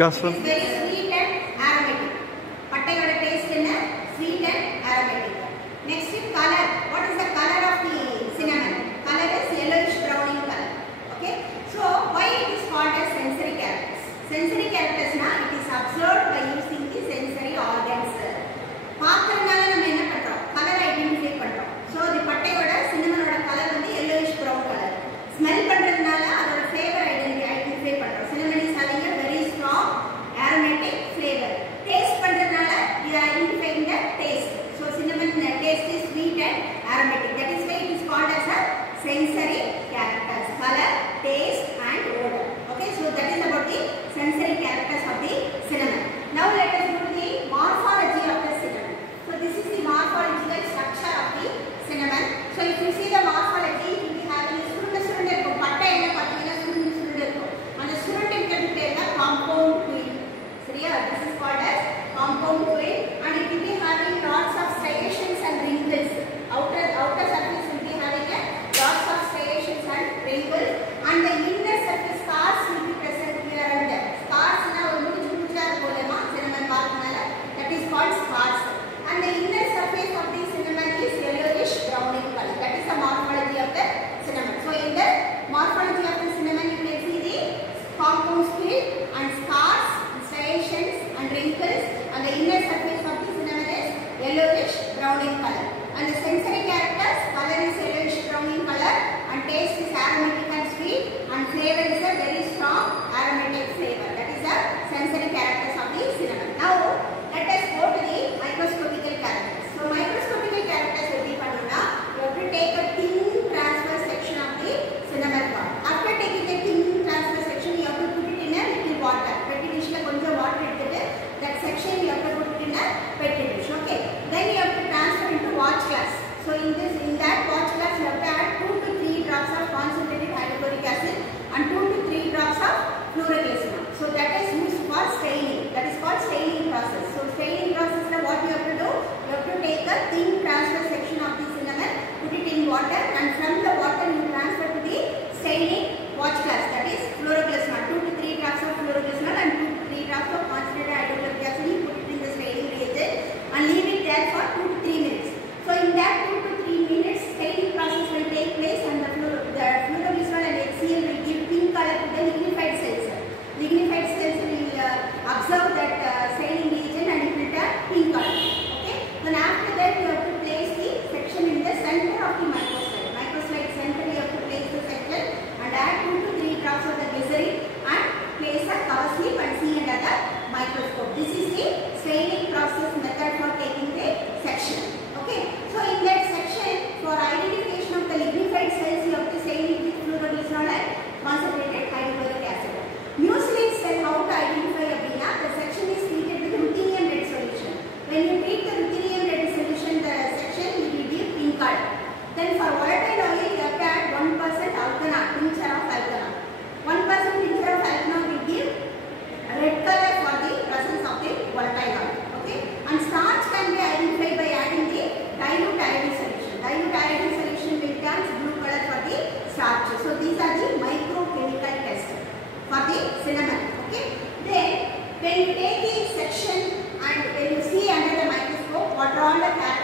Because it is very sweet and aromatic. Pattayoda taste is sweet and aromatic. Next is color. What is the color of the cinnamon? Color is yellowish brown in color. Okay. So why it is called as sensory characters? Sensory characters na it is observed by using the sensory organs. பார்க்கறனால நம்ம என்ன பண்றோம்? Colour identify பண்றோம். So the பட்டையோட சின்னமனோட colour வந்து yellowish brown color. Smell பண்றதுனால அதோட flavour identify பண்றோம். Cinnamon is having a very strong aromatic flavor. Taste பண்றதுனால we are identifying the taste. So cinnamon taste is sweet and aromatic. That is why it is called as a sensory characters. Color, taste and odor. Okay, so that is about the sensory characters of the cinnamon. Now let us go to the morphology of the cinnamon. So this is the morphological structure of the cinnamon. So if you see the morphology, you will have the surundu irukum. Patta enna pathina surundu irukum. And the surundu irukadhu per compound twin. Seriya, this is called as compound twin, and it will be having lots of striations and wrinkles. Outer surface will be having a lots of striations and wrinkles, and the inner surface scars will be present here and there. Scars na oru chucha polema cinnamon barknala, that is called scars. And the inner surface of the cinnamon is yellowish brown in color. That is the morphology of the cinnamon. So in the morphology of the cinnamon, you can see the compound twin and scars, striations and wrinkles, and the inner surface of the cinnamon is yellowish brown in color. And the sensory characters, color is yellowish brown in color, and taste is aromatic and sweet, and flavor is a very strong aromatic flavor. That is the sensory characters of the cinnamon. Now let us go to the microscopical characters. So microscopical characters will be paduna. You have to take a thin transverse section of the cinnamon pod. After taking a thin transverse section, you have to put it in a little water. Petri dish la konja water edutittu that section you have to put it in a petri dish. Okay. Then you have to transfer into watch glass. So in that watch glass you have to add 2 to 3 drops of concentrated hydrochloric acid and 2 to 3 drops of fluoroglycerin. So that is used for staining. That is called staining process. So staining process la what you have to do? You have to take a thin transverse section of the cinnamon, put it in water, and from the water you transfer to the staining watch glass. That is fluoroglycerin. 2 to 3 drops of fluoroglycerin and 2 to 3 drops of concentrated hydrochloric acid. You put it in the staining reagent and leave it there for 2 to 3 minutes. So in that 2 to 3 minutes, staining process will take place, and the fluoroglycerin and HCl will give pink color to the lignified cells. Lignified cells will observe that staining reagent and it will turn pink color. Okay. Then after that, you have to place the section in the center of the microslide. Microslide center you have to place the section and add 2 to 3 drops of the glycerin and place a cover slip and see under the microscope. This is the staining process method for taking the section. Okay. So in that section, for identification of the lignified cells, you have to stain it with fluoroglycerin and concentrated hydrochloric acid. Mucilage cell, how to identify a vena? The section is treated with ruthenium red solution. When you treat the ruthenium red solution, the section will give pink color. Then for volatile oil, you have to add 1% alkanol, tincture of alkanol. 1% tincture of alkanol will give red color for the presence of the volatile oil. Okay. And starch can be identified by adding the dilute iodine solution. Dilute iodine solution will turn blue color for the starch. So these are the microchemical tests for the cinnamon. Okay. Then when you take the section and when you see under the microscope what are all the characteristics